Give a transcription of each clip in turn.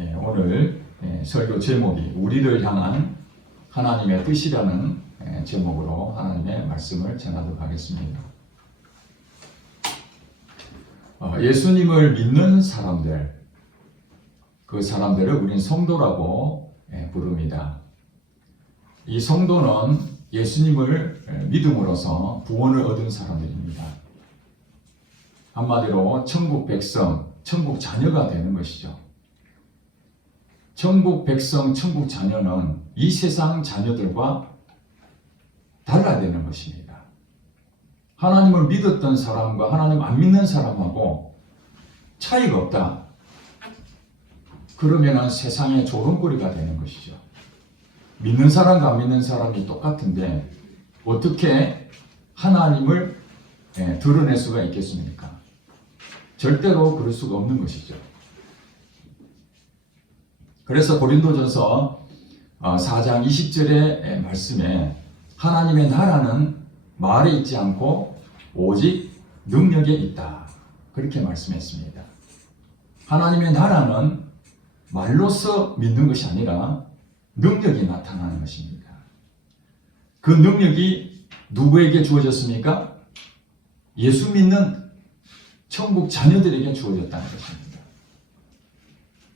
오늘 설교 제목이 우리를 향한 하나님의 뜻이라는 제목으로 하나님의 말씀을 전하도록 하겠습니다. 예수님을 믿는 사람들, 그 사람들을 우린 성도라고 부릅니다. 이 성도는 예수님을 믿음으로써 구원을 얻은 사람들입니다. 한마디로 천국 백성, 천국 자녀가 되는 것이죠. 천국 백성, 천국 자녀는 이 세상 자녀들과 달라야 되는 것입니다. 하나님을 믿었던 사람과 하나님 안 믿는 사람하고 차이가 없다. 그러면 세상의 조롱거리가 되는 것이죠. 믿는 사람과 안 믿는 사람이 똑같은데 어떻게 하나님을 드러낼 수가 있겠습니까? 절대로 그럴 수가 없는 것이죠. 그래서 고린도전서 4장 20절의 말씀에 하나님의 나라는 말에 있지 않고 오직 능력에 있다. 그렇게 말씀했습니다. 하나님의 나라는 말로서 믿는 것이 아니라 능력이 나타나는 것입니다. 그 능력이 누구에게 주어졌습니까? 예수 믿는 천국 자녀들에게 주어졌다는 것입니다.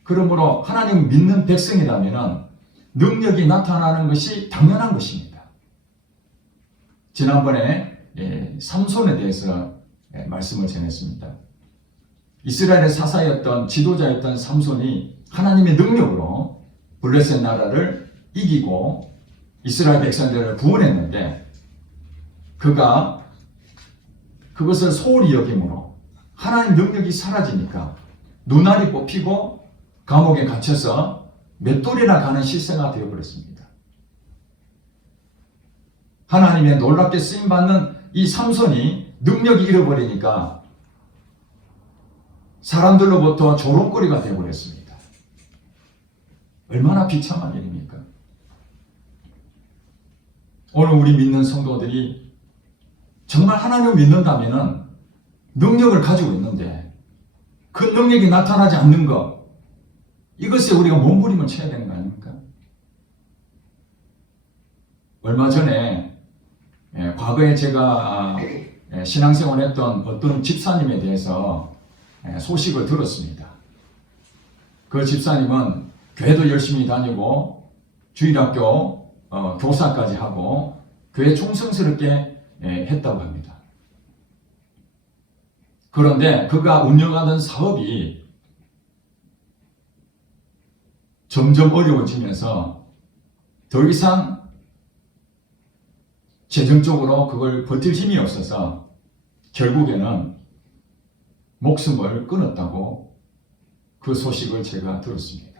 그러므로 하나님 믿는 백성이라면 능력이 나타나는 것이 당연한 것입니다. 지난번에 삼손에 대해서 말씀을 전했습니다. 이스라엘의 사사였던 지도자였던 삼손이 하나님의 능력으로 블레셋 나라를 이기고 이스라엘 백성들을 구원했는데 그가 그것을 소홀히 여김으로 하나님 능력이 사라지니까 눈알이 뽑히고 감옥에 갇혀서 맷돌이나 가는 실세가 되어버렸습니다. 하나님의 놀랍게 쓰임받는 이 삼손이 능력이 잃어버리니까 사람들로부터 조롱거리가 되어버렸습니다. 얼마나 비참한 일입니까? 오늘 우리 믿는 성도들이 정말 하나님을 믿는다면 능력을 가지고 있는데 그 능력이 나타나지 않는 것, 이것에 우리가 몸부림을 쳐야 되는 거 아닙니까? 얼마 전에 과거에 제가 신앙생활을 했던 어떤 집사님에 대해서 소식을 들었습니다. 그 집사님은 교회도 열심히 다니고 주일학교 교사까지 하고 교회 충성스럽게 했다고 합니다. 그런데 그가 운영하던 사업이 점점 어려워지면서 더 이상 재정적으로 그걸 버틸 힘이 없어서 결국에는 목숨을 끊었다고 그 소식을 제가 들었습니다.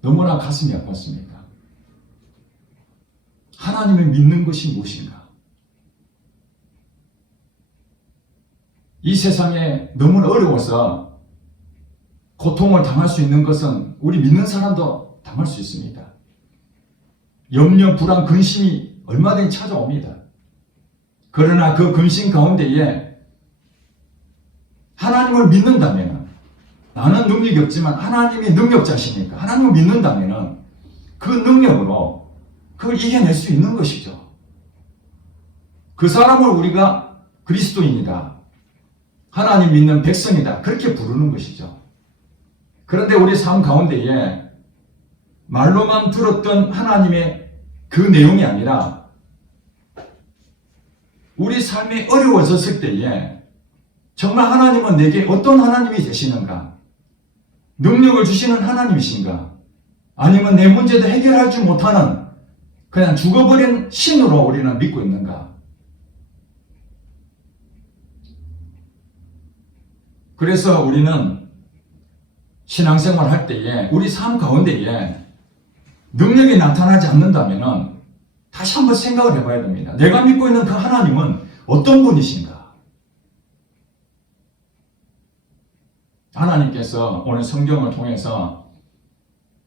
너무나 가슴이 아팠습니다. 하나님을 믿는 것이 무엇인가? 이 세상에 너무나 어려워서 고통을 당할 수 있는 것은 우리 믿는 사람도 당할 수 있습니다. 염려, 불안, 근심이 얼마든지 찾아옵니다. 그러나 그 근심 가운데에 하나님을 믿는다면 나는 능력이 없지만 하나님이 능력자시니까 하나님을 믿는다면 그 능력으로 그걸 이겨낼 수 있는 것이죠. 그 사람을 우리가 그리스도인이다, 하나님 믿는 백성이다, 그렇게 부르는 것이죠. 그런데 우리 삶 가운데에 말로만 들었던 하나님의 그 내용이 아니라 우리 삶이 어려워졌을 때에 정말 하나님은 내게 어떤 하나님이 되시는가? 능력을 주시는 하나님이신가? 아니면 내 문제도 해결할 줄 못하는 그냥 죽어버린 신으로 우리는 믿고 있는가? 그래서 우리는 신앙생활 할 때에 우리 삶 가운데에 능력이 나타나지 않는다면 다시 한번 생각을 해봐야 됩니다. 내가 믿고 있는 그 하나님은 어떤 분이신가? 하나님께서 오늘 성경을 통해서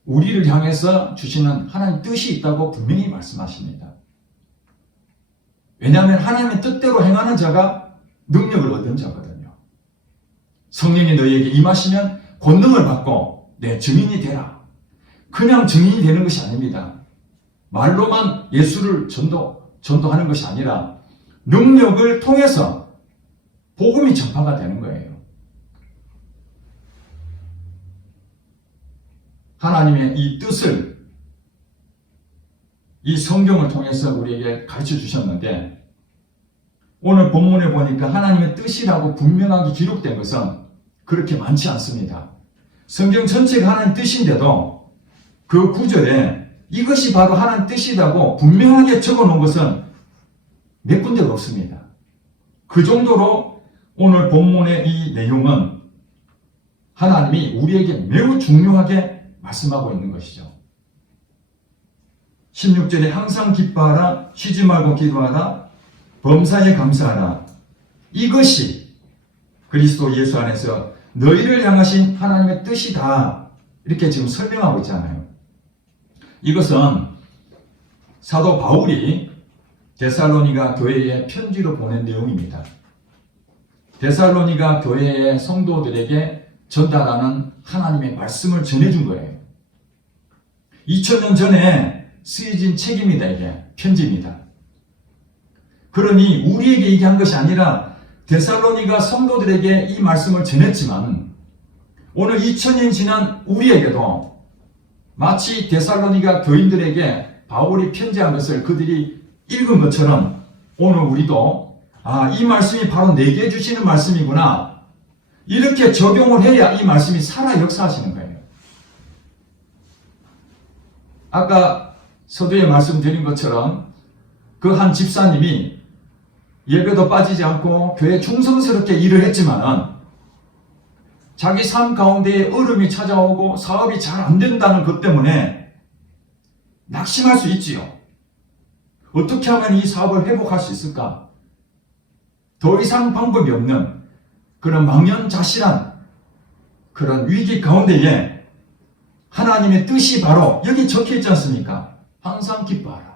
우리를 향해서 주시는 하나님 뜻이 있다고 분명히 말씀하십니다. 왜냐하면 하나님의 뜻대로 행하는 자가 능력을 얻은 자거든요. 성령이 너희에게 임하시면 권능을 받고 내 증인이 되라. 그냥 증인이 되는 것이 아닙니다. 말로만 예수를 전도하는 것이 아니라 능력을 통해서 복음이 전파가 되는 거예요. 하나님의 이 뜻을 이 성경을 통해서 우리에게 가르쳐 주셨는데, 오늘 본문에 보니까 하나님의 뜻이라고 분명하게 기록된 것은 그렇게 많지 않습니다. 성경 전체가 하나님 뜻인데도 그 구절에 이것이 바로 하나님 뜻이라고 분명하게 적어 놓은 것은 몇 군데가 없습니다. 그 정도로 오늘 본문의 이 내용은 하나님이 우리에게 매우 중요하게 말씀하고 있는 것이죠. 16절에 항상 기뻐하라, 쉬지 말고 기도하라, 범사에 감사하라. 이것이 그리스도 예수 안에서 너희를 향하신 하나님의 뜻이다. 이렇게 지금 설명하고 있잖아요. 이것은 사도 바울이 데살로니가 교회에 편지로 보낸 내용입니다. 데살로니가 교회의 성도들에게 전달하는 하나님의 말씀을 전해준 거예요. 2000년 전에 쓰여진 책입니다. 이게 편지입니다. 그러니 우리에게 얘기한 것이 아니라 데살로니가 성도들에게 이 말씀을 전했지만 오늘 2000년 지난 우리에게도 마치 데살로니가 교인들에게 바울이 편지한 것을 그들이 읽은 것처럼 오늘 우리도 이 말씀이 바로 내게 주시는 말씀이구나, 이렇게 적용을 해야 이 말씀이 살아 역사하시는 거예요. 아까 서두에 말씀드린 것처럼 그 한 집사님이 예배도 빠지지 않고 교회에 충성스럽게 일을 했지만은 자기 삶 가운데에 어려움이 찾아오고 사업이 잘 안 된다는 것 때문에 낙심할 수 있지요. 어떻게 하면 이 사업을 회복할 수 있을까? 더 이상 방법이 없는 그런 망연자실한 그런 위기 가운데에 하나님의 뜻이 바로 여기 적혀 있지 않습니까? 항상 기뻐하라.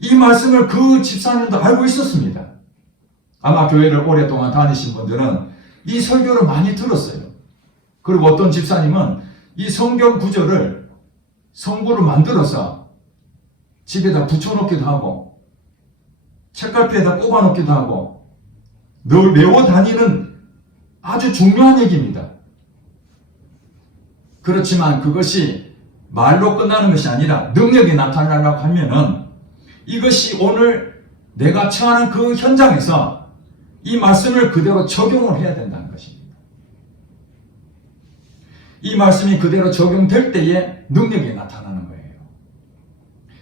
이 말씀을 그 집사님도 알고 있었습니다. 아마 교회를 오랫동안 다니신 분들은 이 설교를 많이 들었어요. 그리고 어떤 집사님은 이 성경 구절을 성구로 만들어서 집에다 붙여놓기도 하고 책갈피에다 꼽아놓기도 하고 늘 외워 다니는 아주 중요한 얘기입니다. 그렇지만 그것이 말로 끝나는 것이 아니라 능력이 나타나려고 하면은 이것이 오늘 내가 처하는 그 현장에서 이 말씀을 그대로 적용을 해야 된다는 것입니다. 이 말씀이 그대로 적용될 때에 능력이 나타나는 거예요.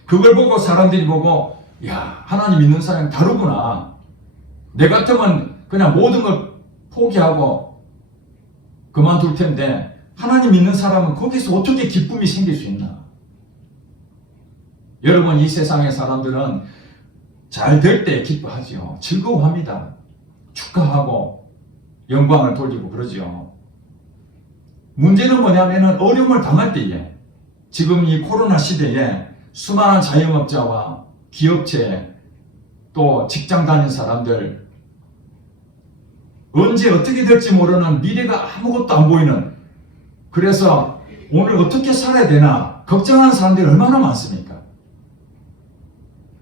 그걸 보고 사람들이 보고, 야, 하나님 믿는 사람이 다르구나. 내 같으면 그냥 모든 걸 포기하고 그만둘 텐데 하나님 믿는 사람은 거기서 어떻게 기쁨이 생길 수 있나? 여러분, 이 세상의 사람들은 잘 될 때 기뻐하지요. 즐거워합니다. 축하하고 영광을 돌리고 그러죠. 문제는 뭐냐면은 어려움을 당할 때에, 지금 이 코로나 시대에 수많은 자영업자와 기업체 또 직장 다니는 사람들, 언제 어떻게 될지 모르는 미래가 아무것도 안 보이는, 그래서 오늘 어떻게 살아야 되나 걱정하는 사람들이 얼마나 많습니까?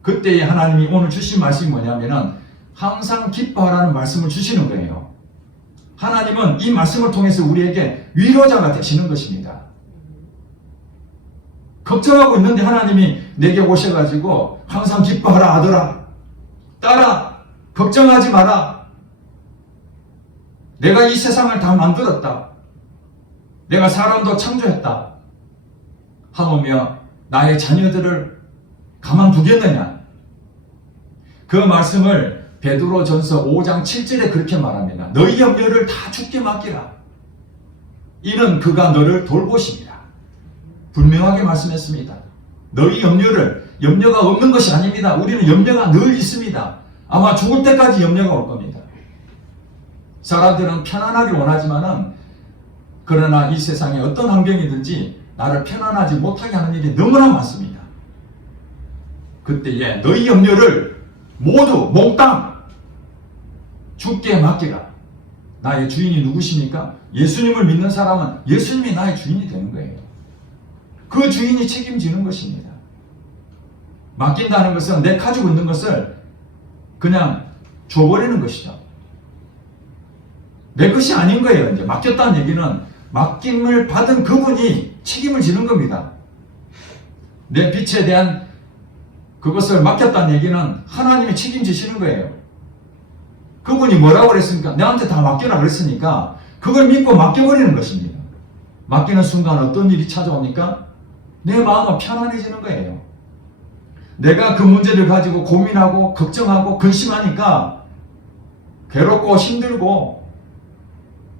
그때에 하나님이 오늘 주신 말씀이 뭐냐면은 항상 기뻐하라는 말씀을 주시는 거예요. 하나님은 이 말씀을 통해서 우리에게 위로자가 되시는 것입니다. 걱정하고 있는데 하나님이 내게 오셔가지고 항상 기뻐하라 아들아, 딸아, 걱정하지 마라. 내가 이 세상을 다 만들었다. 내가 사람도 창조했다. 하오며 나의 자녀들을 가만두겠느냐? 그 말씀을 베드로전서 5장 7절에 그렇게 말합니다. 너희 염려를 다 주께 맡기라. 이는 그가 너를 돌보십니다. 분명하게 말씀했습니다. 너희 염려가 없는 것이 아닙니다. 우리는 염려가 늘 있습니다. 아마 죽을 때까지 염려가 올 겁니다. 사람들은 편안하게 원하지만은, 그러나 이 세상에 어떤 환경이든지 나를 편안하지 못하게 하는 일이 너무나 많습니다. 그때에 너희 염려를 모두 몽땅 주께 맡기라. 나의 주인이 누구십니까? 예수님을 믿는 사람은 예수님이 나의 주인이 되는 거예요. 그 주인이 책임지는 것입니다. 맡긴다는 것은 내 가지고 있는 것을 그냥 줘버리는 것이죠. 내 것이 아닌 거예요. 이제 맡겼다는 얘기는 맡김을 받은 그분이 책임을 지는 겁니다. 내 빛에 대한 그것을 맡겼다는 얘기는 하나님이 책임지시는 거예요. 그분이 뭐라고 그랬습니까? 내한테 다 맡겨라 그랬으니까 그걸 믿고 맡겨버리는 것입니다. 맡기는 순간 어떤 일이 찾아옵니까? 내 마음은 편안해지는 거예요. 내가 그 문제를 가지고 고민하고 걱정하고 근심하니까 괴롭고 힘들고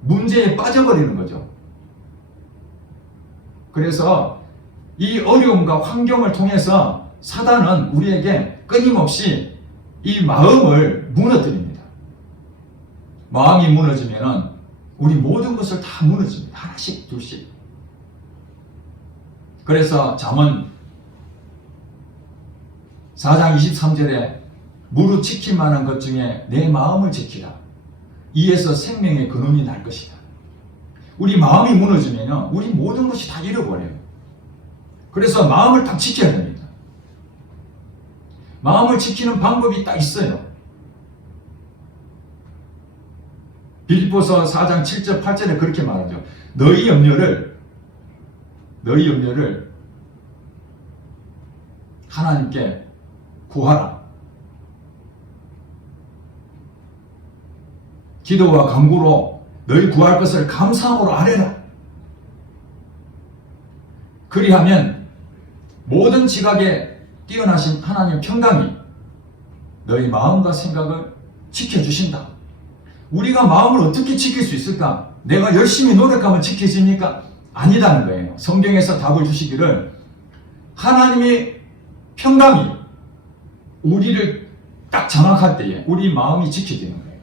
문제에 빠져버리는 거죠. 그래서 이 어려움과 환경을 통해서 사단은 우리에게 끊임없이 이 마음을 무너뜨립니다. 마음이 무너지면 우리 모든 것을 다 무너집니다. 하나씩 둘씩. 그래서 잠언 4장 23절에 무릇 지킬 만한 것 중에 내 마음을 지키라. 이에서 생명의 근원이 날 것이다. 우리 마음이 무너지면 우리 모든 것이 다 잃어버려요. 그래서 마음을 딱 지켜야 됩니다. 마음을 지키는 방법이 딱 있어요. 빌립보서 4장 7절 8절에 그렇게 말하죠. 너희 염려를 하나님께 구하라. 기도와 간구로 너희 구할 것을 감사함으로 아뢰라. 그리하면 모든 지각에 뛰어나신 하나님의 평강이 너희 마음과 생각을 지켜주신다. 우리가 마음을 어떻게 지킬 수 있을까? 내가 열심히 노력하면 지켜집니까? 아니다는 거예요. 성경에서 답을 주시기를 하나님의 평강이 우리를 딱 장악할 때에 우리 마음이 지켜지는 거예요.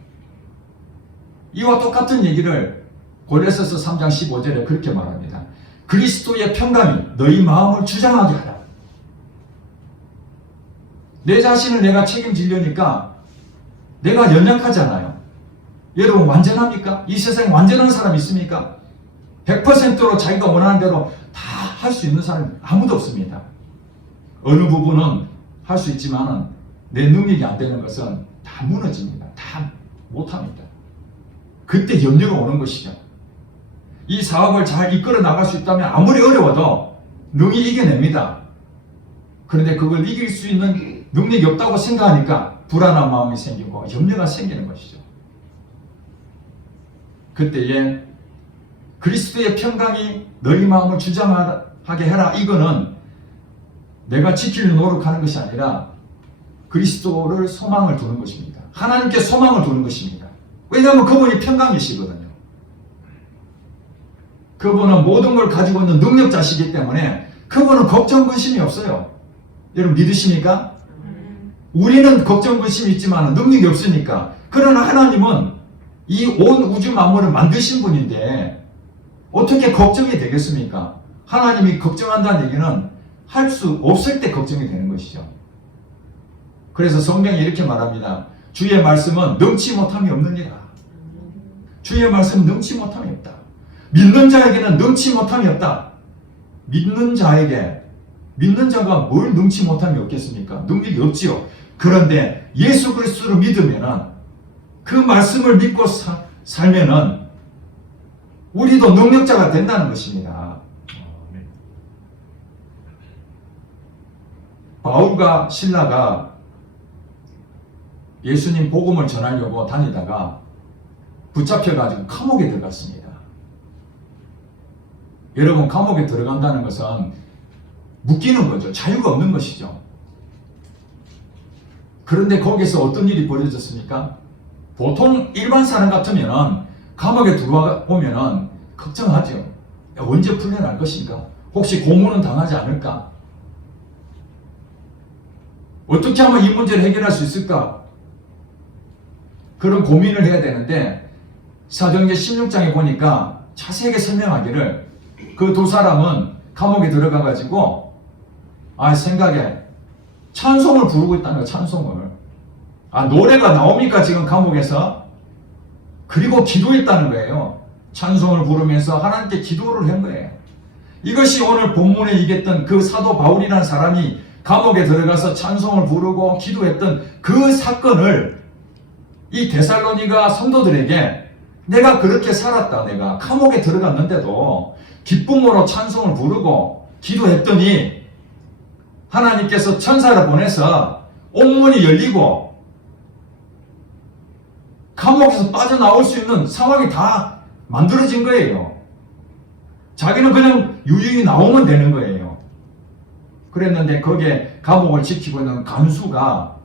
이와 똑같은 얘기를 골로새서 3장 15절에 그렇게 말합니다. 그리스도의 평강이 너희 마음을 주장하게 하라. 내 자신을 내가 책임지려니까 내가 연약하잖아요. 여러분 완전합니까? 이 세상에 완전한 사람 있습니까? 100%로 자기가 원하는 대로 다 할 수 있는 사람이 아무도 없습니다. 어느 부분은 할 수 있지만 내 능력이 안 되는 것은 다 무너집니다. 다 못합니다. 그때 염려가 오는 것이죠. 이 사업을 잘 이끌어 나갈 수 있다면 아무리 어려워도 능히 이겨냅니다. 그런데 그걸 이길 수 있는 능력이 없다고 생각하니까 불안한 마음이 생기고 염려가 생기는 것이죠. 그때에 그리스도의 평강이 너희 마음을 주장하게 해라. 이거는 내가 지키려고 노력하는 것이 아니라 그리스도를 소망을 두는 것입니다. 하나님께 소망을 두는 것입니다. 왜냐하면 그분이 평강이시거든요. 그분은 모든 걸 가지고 있는 능력자시기 때문에 그분은 걱정 근심이 없어요. 여러분 믿으십니까? 우리는 걱정 근심이 있지만 능력이 없으니까. 그러나 하나님은 이 온 우주 만물을 만드신 분인데 어떻게 걱정이 되겠습니까? 하나님이 걱정한다는 얘기는 할 수 없을 때 걱정이 되는 것이죠. 그래서 성경이 이렇게 말합니다. 주의 말씀은 능치 못함이 없느니라. 주의 말씀은 능치 못함이 없다. 믿는 자에게는 능치 못함이 없다. 믿는 자가 뭘 능치 못함이 없겠습니까? 능력이 없지요. 그런데 예수 그리스도를 믿으면은 그 말씀을 믿고 살면은 우리도 능력자가 된다는 것입니다. 바울과 실라가 예수님 복음을 전하려고 다니다가 붙잡혀가지고 감옥에 들어갔습니다. 여러분 감옥에 들어간다는 것은 묶이는 거죠. 자유가 없는 것이죠. 그런데 거기서 어떤 일이 벌어졌습니까? 보통 일반 사람 같으면 감옥에 들어오면 걱정하죠. 언제 풀려날 것인가? 혹시 고문은 당하지 않을까? 어떻게 하면 이 문제를 해결할 수 있을까? 그런 고민을 해야 되는데 사도행전 16장에 보니까 자세하게 설명하기를 그 두 사람은 감옥에 들어가가지고 생각에 찬송을 부르고 있다는 거예요. 찬송을. 노래가 나옵니까? 지금 감옥에서? 그리고 기도했다는 거예요. 찬송을 부르면서 하나님께 기도를 한 거예요. 이것이 오늘 본문에 얘기했던 그 사도 바울이라는 사람이 감옥에 들어가서 찬송을 부르고 기도했던 그 사건을 이 데살로니가 성도들에게 내가 그렇게 살았다. 내가 감옥에 들어갔는데도 기쁨으로 찬송을 부르고 기도했더니 하나님께서 천사를 보내서 옥문이 열리고 감옥에서 빠져나올 수 있는 상황이 다 만들어진 거예요. 자기는 그냥 유유히 나오면 되는 거예요. 그랬는데 거기에 감옥을 지키고 있는 간수가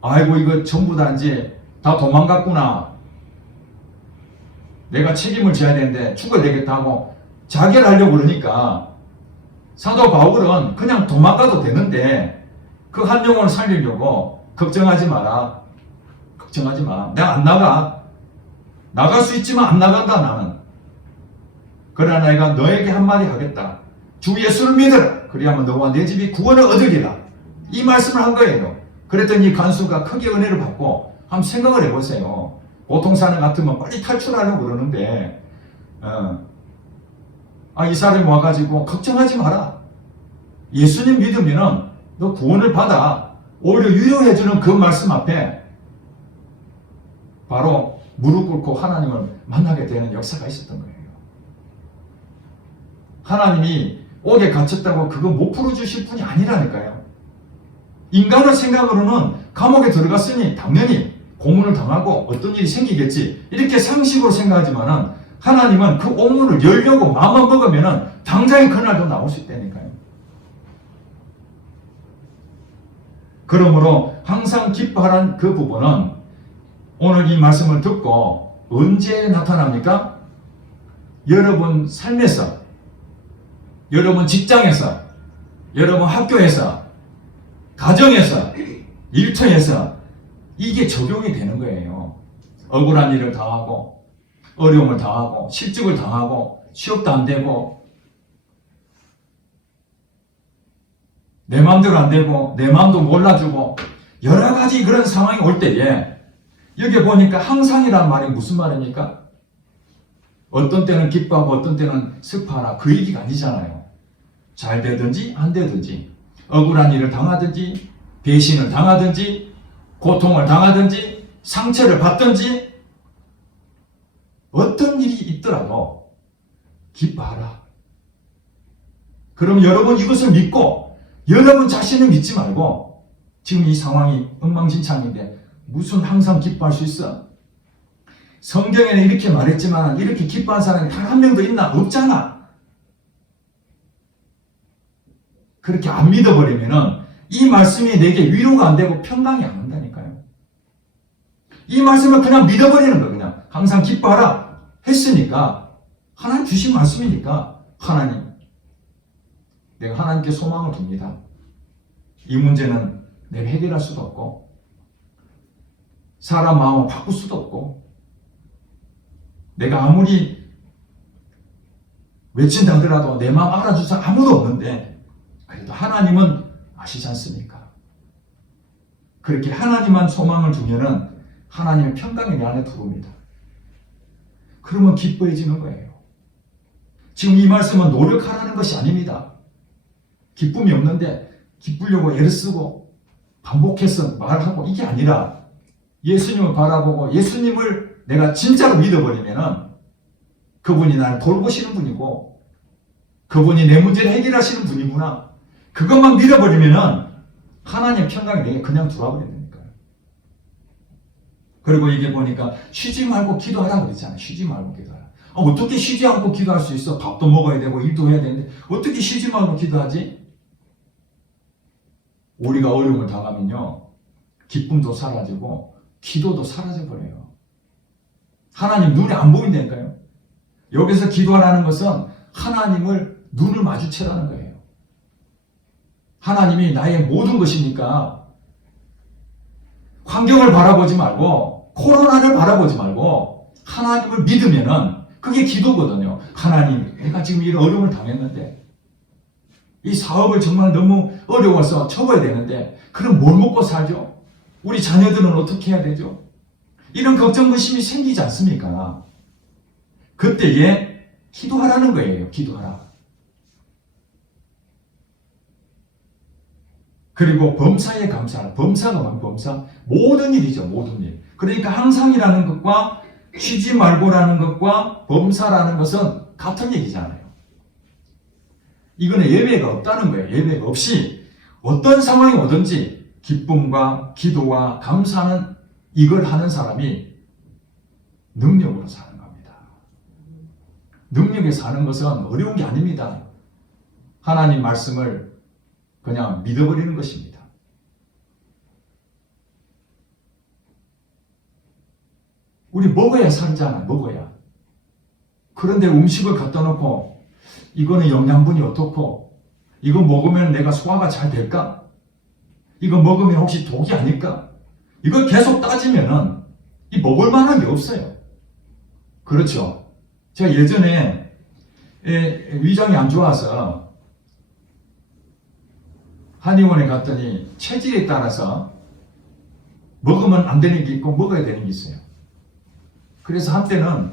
아이고 이거 전부 다 이제 다 도망갔구나. 내가 책임을 져야 되는데 죽어야 되겠다 하고 자결 하려고 그러니까 사도 바울은 그냥 도망가도 되는데 그 한 영혼을 살리려고 걱정하지 마라. 걱정하지 마. 내가 안 나가. 나갈 수 있지만 안 나간다 나는. 그러나 내가 너에게 한마디 하겠다. 주 예수를 믿어라. 그리하면 너와 내 집이 구원을 얻으리라. 이 말씀을 한 거예요. 그랬더니 간수가 크게 은혜를 받고 한번 생각을 해보세요. 보통 사람 같으면 빨리 탈출하려고 그러는데 이 사람이 와가지고 걱정하지 마라. 예수님 믿으면 너 구원을 받아. 오히려 유효해주는 그 말씀 앞에 바로 무릎 꿇고 하나님을 만나게 되는 역사가 있었던 거예요. 하나님이 옥에 갇혔다고 그거 못 풀어주실 분이 아니라니까요. 인간의 생각으로는 감옥에 들어갔으니 당연히 고문을 당하고 어떤 일이 생기겠지 이렇게 상식으로 생각하지만은 하나님은 그 옥문을 열려고 마음만 먹으면은 당장에 그날도 나올 수 있다니까요. 그러므로 항상 기뻐하라는 그 부분은 오늘 이 말씀을 듣고 언제 나타납니까? 여러분 삶에서, 여러분 직장에서, 여러분 학교에서, 가정에서, 일터에서 이게 적용이 되는 거예요. 억울한 일을 당하고, 어려움을 당하고, 실직을 당하고, 취업도 안 되고, 내 마음대로 안 되고, 내 마음도 몰라주고, 여러 가지 그런 상황이 올 때에, 여기 보니까 항상이란 말이 무슨 말입니까? 어떤 때는 기뻐하고 어떤 때는 슬퍼하라. 그 얘기가 아니잖아요. 잘 되든지 안 되든지, 억울한 일을 당하든지, 배신을 당하든지, 고통을 당하든지, 상처를 받든지, 어떤 일이 있더라도 기뻐하라. 그럼 여러분 이것을 믿고 여러분 자신을 믿지 말고 지금 이 상황이 엉망진창인데 무슨 항상 기뻐할 수 있어? 성경에는 이렇게 말했지만 이렇게 기뻐한 사람이 단 한 명도 있나? 없잖아. 그렇게 안 믿어버리면은 이 말씀이 내게 위로가 안 되고 평강이 안 온다니까요. 이 말씀을 그냥 믿어버리는 거 그냥 항상 기뻐하라 했으니까 하나님 주신 말씀이니까 하나님 내가 하나님께 소망을 둡니다. 이 문제는 내가 해결할 수도 없고 사람 마음을 바꿀 수도 없고 내가 아무리 외친다 하더라도 내 마음 알아줄 사람 아무도 없는데 그래도 하나님은 아시지 않습니까? 그렇게 하나님만 소망을 두면은 하나님의 평강이 내 안에 들어옵니다. 그러면 기뻐해지는 거예요. 지금 이 말씀은 노력하라는 것이 아닙니다. 기쁨이 없는데 기쁘려고 애를 쓰고 반복해서 말하고 이게 아니라 예수님을 바라보고 예수님을 내가 진짜로 믿어버리면은 그분이 나를 돌보시는 분이고 그분이 내 문제를 해결하시는 분이구나. 그것만 믿어버리면은 하나님의 평강이 내게 그냥 들어와 버린다니까요. 그리고 이게 보니까 쉬지 말고 기도하라 그랬잖아요. 쉬지 말고 기도하라. 어떻게 쉬지 않고 기도할 수 있어? 밥도 먹어야 되고 일도 해야 되는데 어떻게 쉬지 말고 기도하지? 우리가 어려움을 당하면요 기쁨도 사라지고 기도도 사라져버려요. 하나님 눈에 안 보인다니까요. 여기서 기도하라는 것은 하나님을 눈을 마주치라는 거예요. 하나님이 나의 모든 것이니까 환경을 바라보지 말고 코로나를 바라보지 말고 하나님을 믿으면은 그게 기도거든요. 하나님 내가 지금 이런 어려움을 당했는데 이 사업을 정말 너무 어려워서 접어야 되는데 그럼 뭘 먹고 살죠? 우리 자녀들은 어떻게 해야 되죠? 이런 걱정, 의심이 생기지 않습니까? 그때에 기도하라는 거예요. 기도하라. 그리고 범사에 감사하라. 범사가 뭐야? 범사? 모든 일이죠. 모든 일. 그러니까 항상이라는 것과 쉬지 말고라는 것과 범사라는 것은 같은 얘기잖아요. 이거는 예외가 없다는 거예요. 예외가 없이 어떤 상황이 오든지 기쁨과 기도와 감사는 이걸 하는 사람이 능력으로 사는 겁니다. 능력에 사는 것은 어려운 게 아닙니다. 하나님 말씀을 그냥 믿어버리는 것입니다. 우리 먹어야 살잖아. 먹어야. 그런데 음식을 갖다 놓고 이거는 영양분이 어떻고 이거 먹으면 내가 소화가 잘 될까? 이거 먹으면 혹시 독이 아닐까? 이걸 계속 따지면은 이 먹을 만한 게 없어요. 그렇죠. 제가 예전에 위장이 안 좋아서 한의원에 갔더니 체질에 따라서 먹으면 안 되는 게 있고 먹어야 되는 게 있어요. 그래서 한때는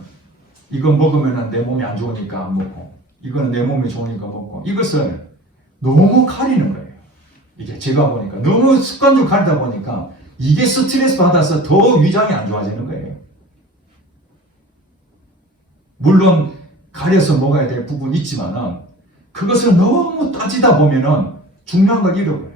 이거 먹으면 내 몸이 안 좋으니까 안 먹고 이거는 내 몸이 좋으니까 먹고 이것을 너무 가리는 거예요. 이게 제가 보니까 너무 습관적으로 가리다 보니까 이게 스트레스 받아서 더 위장이 안 좋아지는 거예요. 물론 가려서 먹어야 될 부분이 있지만은 그것을 너무 따지다 보면은 중요한 걸 잃어버려요.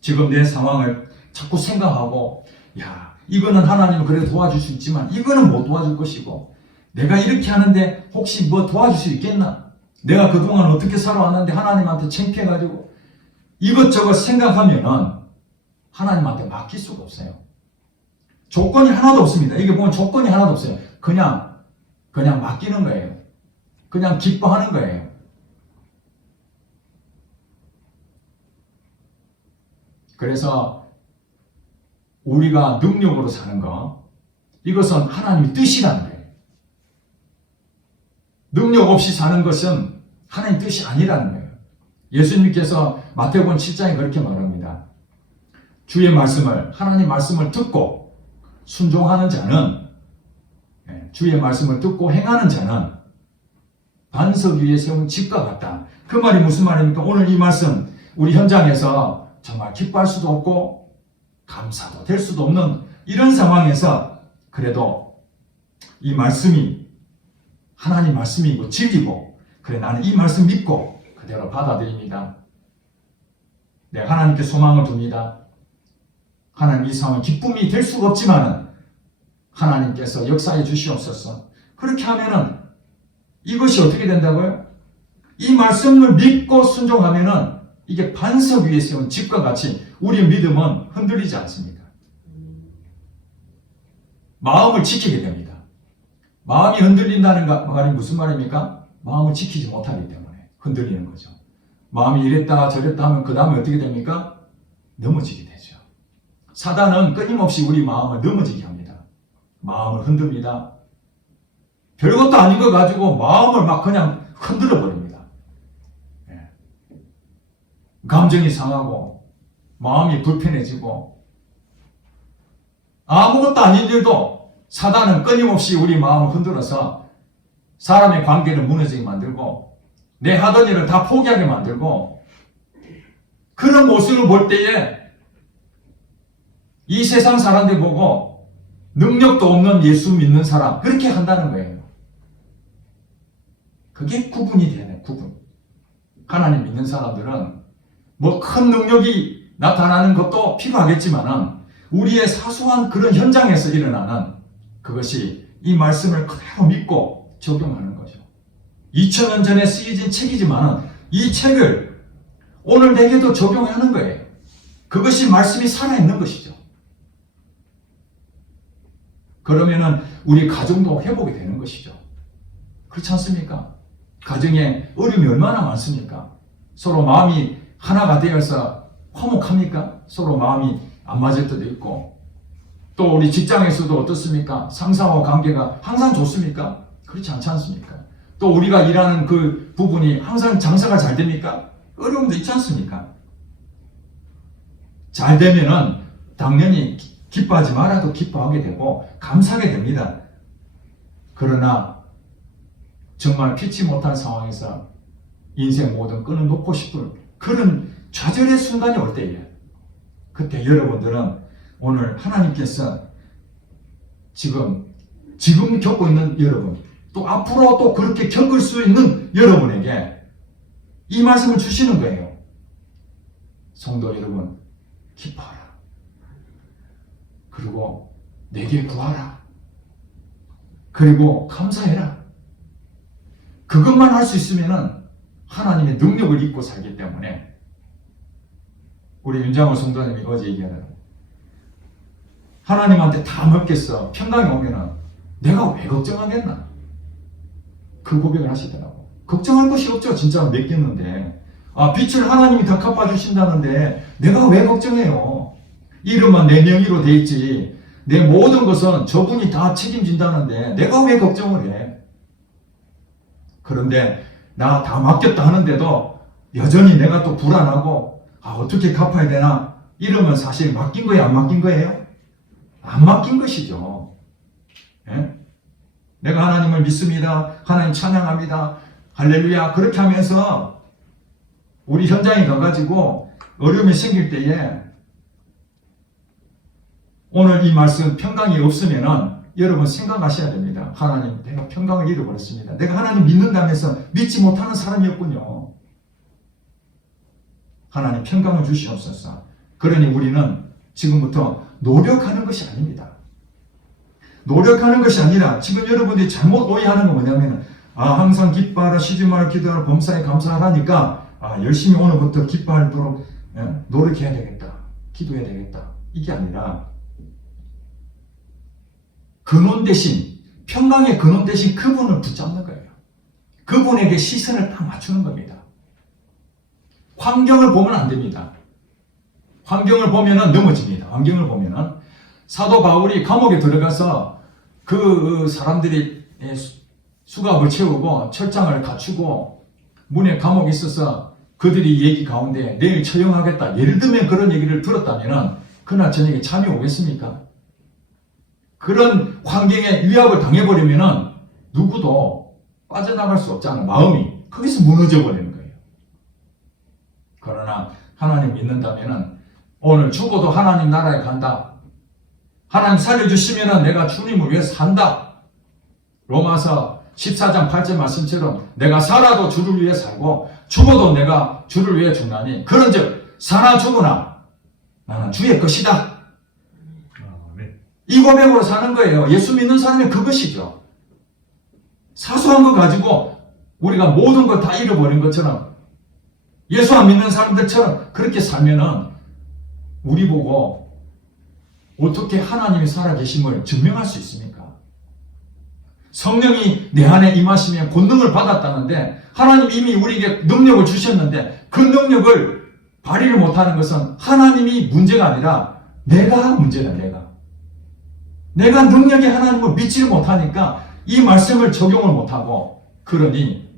지금 내 상황을 자꾸 생각하고 야 이거는 하나님은 그래도 도와줄 수 있지만 이거는 못 도와줄 것이고 내가 이렇게 하는데 혹시 뭐 도와줄 수 있겠나? 내가 그동안 어떻게 살아왔는데 하나님한테 창피해가지고 이것저것 생각하면은 하나님한테 맡길 수가 없어요. 조건이 하나도 없습니다. 이게 보면 조건이 하나도 없어요. 그냥 맡기는 거예요. 그냥 기뻐하는 거예요. 그래서 우리가 능력으로 사는 거 이것은 하나님의 뜻이라는 거예요. 능력 없이 사는 것은 하나님 뜻이 아니라는 거예요. 예수님께서 마태복음 7장에 그렇게 말합니다. 주의 말씀을 하나님 말씀을 듣고 순종하는 자는 주의 말씀을 듣고 행하는 자는 반석 위에 세운 집과 같다. 그 말이 무슨 말입니까? 오늘 이 말씀 우리 현장에서 정말 기뻐할 수도 없고 감사도 될 수도 없는 이런 상황에서 그래도 이 말씀이 하나님 말씀이고 진리고 그래 나는 이 말씀 믿고 그대로 받아들입니다. 네, 하나님께 소망을 둡니다. 하나님 이 상황은 기쁨이 될 수가 없지만은 하나님께서 역사해 주시옵소서. 그렇게 하면은 이것이 어떻게 된다고요? 이 말씀을 믿고 순종하면은 이게 반석 위에 세운 집과 같이 우리의 믿음은 흔들리지 않습니다. 마음을 지키게 됩니다. 마음이 흔들린다는 말이 무슨 말입니까? 마음을 지키지 못하기 때문에 흔들리는 거죠. 마음이 이랬다 저랬다 하면 그 다음에 어떻게 됩니까? 넘어지게 되죠. 사단은 끊임없이 우리 마음을 넘어지게 합니다. 마음을 흔듭니다. 별것도 아닌 거 가지고 마음을 막 그냥 흔들어 버립니다. 감정이 상하고 마음이 불편해지고 아무것도 아닌 일도 사단은 끊임없이 우리 마음을 흔들어서 사람의 관계를 무너지게 만들고 내 하던 일을 다 포기하게 만들고 그런 모습을 볼 때에 이 세상 사람들 보고 능력도 없는 예수 믿는 사람 그렇게 한다는 거예요. 그게 구분이 되네. 구분. 하나님 믿는 사람들은 뭐 큰 능력이 나타나는 것도 필요하겠지만은 우리의 사소한 그런 현장에서 일어나는 그것이 이 말씀을 그대로 믿고 적용하는 거죠. 2000년 전에 쓰여진 책이지만은 이 책을 오늘 내게도 적용하는 거예요. 그것이 말씀이 살아있는 것이죠. 그러면은 우리 가정도 회복이 되는 것이죠. 그렇지 않습니까? 가정에 어려움이 얼마나 많습니까? 서로 마음이 하나가 되어서 화목합니까? 서로 마음이 안 맞을 때도 있고 또 우리 직장에서도 어떻습니까? 상사와 관계가 항상 좋습니까? 그렇지 않지 않습니까? 또 우리가 일하는 그 부분이 항상 장사가 잘 됩니까? 어려움도 있지 않습니까? 잘 되면은 당연히 기뻐하지 말아도 기뻐하게 되고 감사하게 됩니다. 그러나 정말 피치 못한 상황에서 인생 모든 끈을 놓고 싶은 그런 좌절의 순간이 올 때에 그때 여러분들은 오늘 하나님께서 지금 겪고 있는 여러분 또 앞으로 또 그렇게 겪을 수 있는 여러분에게 이 말씀을 주시는 거예요. 성도 여러분, 기뻐하라. 그리고 내게 구하라. 그리고 감사해라. 그것만 할 수 있으면 하나님의 능력을 잊고 살기 때문에 우리 윤장호 성도님이 어제 얘기하는 하나님한테 다 맡겼어. 평강이 오면은 내가 왜 걱정하겠나? 그 고백을 하시더라고. 걱정할 것이 없죠. 진짜 맡겼는데. 빚을 하나님이 다 갚아주신다는데 내가 왜 걱정해요? 이름만 내 명의로 돼 있지. 내 모든 것은 저분이 다 책임진다는데 내가 왜 걱정을 해? 그런데 나 다 맡겼다 하는데도 여전히 내가 또 불안하고 어떻게 갚아야 되나? 이러면 사실 맡긴 거예요? 안 맡긴 거예요? 안 맡긴 것이죠. 예? 내가 하나님을 믿습니다. 하나님 찬양합니다. 할렐루야. 그렇게 하면서 우리 현장에 가가지고 어려움이 생길 때에 오늘 이 말씀 평강이 없으면은 여러분 생각하셔야 됩니다. 하나님, 내가 평강을 잃어버렸습니다. 내가 하나님 믿는다면서 믿지 못하는 사람이었군요. 하나님 평강을 주시옵소서. 그러니 우리는 지금부터 노력하는 것이 아닙니다. 노력하는 것이 아니라 지금 여러분들이 잘못 오해하는 건 뭐냐면 항상 기뻐하라, 쉬지 말고 기도하라, 범사에 감사하라니까 열심히 오늘부터 기뻐하도록 노력해야 되겠다. 기도해야 되겠다. 이게 아니라 근원 대신 평강의 근원 대신 그분을 붙잡는 거예요. 그분에게 시선을 딱 맞추는 겁니다. 환경을 보면 안 됩니다. 환경을 보면은 넘어집니다. 환경을 보면은 사도 바울이 감옥에 들어가서 그 사람들이 수갑을 채우고 철장을 갖추고 문에 감옥에 있어서 그들이 얘기 가운데 내일 처형하겠다. 예를 들면 그런 얘기를 들었다면은 그날 저녁에 잠이 오겠습니까? 그런 환경에 위압을 당해버리면은 누구도 빠져나갈 수 없잖아요. 마음이 거기서 무너져 버리는 거예요. 그러나 하나님 믿는다면은 오늘 죽어도 하나님 나라에 간다. 하나님 살려주시면은 내가 주님을 위해서 산다. 로마서 14장 8절 말씀처럼 내가 살아도 주를 위해 살고 죽어도 내가 주를 위해 죽나니 그런즉 사나 죽으나 나는 주의 것이다. 이 고백으로 사는 거예요. 예수 믿는 사람이 그것이죠. 사소한 거 가지고 우리가 모든 걸 다 잃어버린 것처럼 예수 안 믿는 사람들처럼 그렇게 살면은 우리 보고 어떻게 하나님이 살아계심을 증명할 수 있습니까? 성령이 내 안에 임하시면 권능을 받았다는데 하나님 이미 우리에게 능력을 주셨는데 그 능력을 발휘를 못하는 것은 하나님이 문제가 아니라 내가 문제다. 내가 능력이 하나님을 믿지를 못하니까 이 말씀을 적용을 못하고 그러니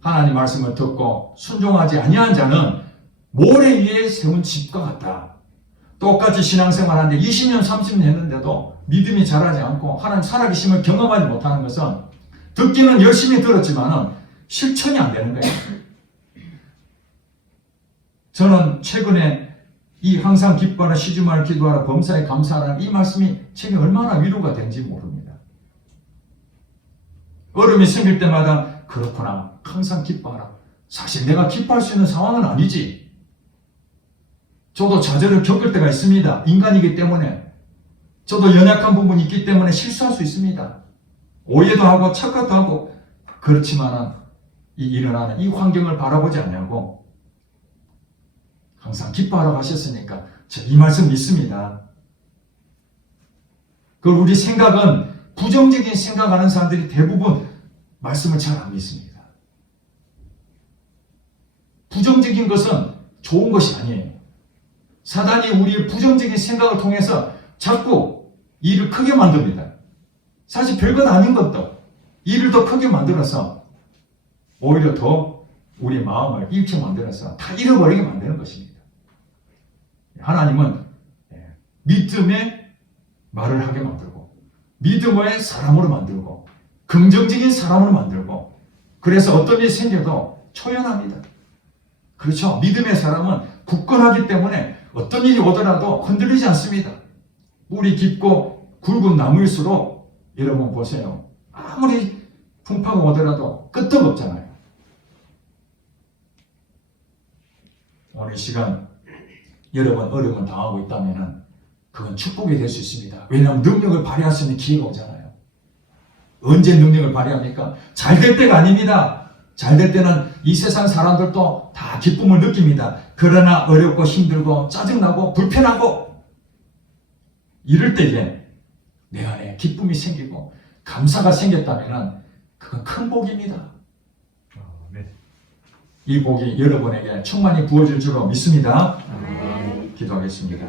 하나님 말씀을 듣고 순종하지 아니한 자는 모래 위에 세운 집과 같다. 똑같이 신앙생활 하는데 20년 30년 했는데도 믿음이 자라지 않고 하나님 살아계심을 경험하지 못하는 것은 듣기는 열심히 들었지만 실천이 안 되는 거예요. 저는 최근에 이 항상 기뻐하라, 쉬지 말고 기도하라, 범사에 감사하라 이 말씀이 제게 얼마나 위로가 된지 모릅니다. 어려움이 생길 때마다 그렇구나, 항상 기뻐하라. 사실 내가 기뻐할 수 있는 상황은 아니지. 저도 좌절을 겪을 때가 있습니다. 인간이기 때문에. 저도 연약한 부분이 있기 때문에 실수할 수 있습니다. 오해도 하고 착각도 하고 그렇지만 이 일어나는 이 환경을 바라보지 않냐고 항상 기뻐하라고 하셨으니까 저 이 말씀 믿습니다. 우리 생각은 부정적인 생각하는 사람들이 대부분 말씀을 잘 안 믿습니다. 부정적인 것은 좋은 것이 아니에요. 사단이 우리의 부정적인 생각을 통해서 자꾸 일을 크게 만듭니다. 사실 별것 아닌 것도 일을 더 크게 만들어서 오히려 더 우리 마음을 잃게 만들어서 다 잃어버리게 만드는 것입니다. 하나님은 믿음의 말을 하게 만들고 믿음의 사람으로 만들고 긍정적인 사람으로 만들고 그래서 어떤 일이 생겨도 초연합니다. 그렇죠. 믿음의 사람은 굳건하기 때문에 어떤 일이 오더라도 흔들리지 않습니다. 뿌리 깊고 굵은 나무일수록 여러분 보세요. 아무리 풍파가 오더라도 끄떡없잖아요. 오늘 시간 여러분 어려움을 당하고 있다면 그건 축복이 될 수 있습니다. 왜냐하면 능력을 발휘할 수 있는 기회가 오잖아요. 언제 능력을 발휘합니까? 잘 될 때가 아닙니다. 잘 될 때는 이 세상 사람들도 다 기쁨을 느낍니다. 그러나 어렵고 힘들고 짜증나고 불편하고 이럴 때에 내 안에 기쁨이 생기고 감사가 생겼다면 그건 큰 복입니다. 이 복이 여러분에게 충만히 부어질 줄로 믿습니다. 기도하겠습니다.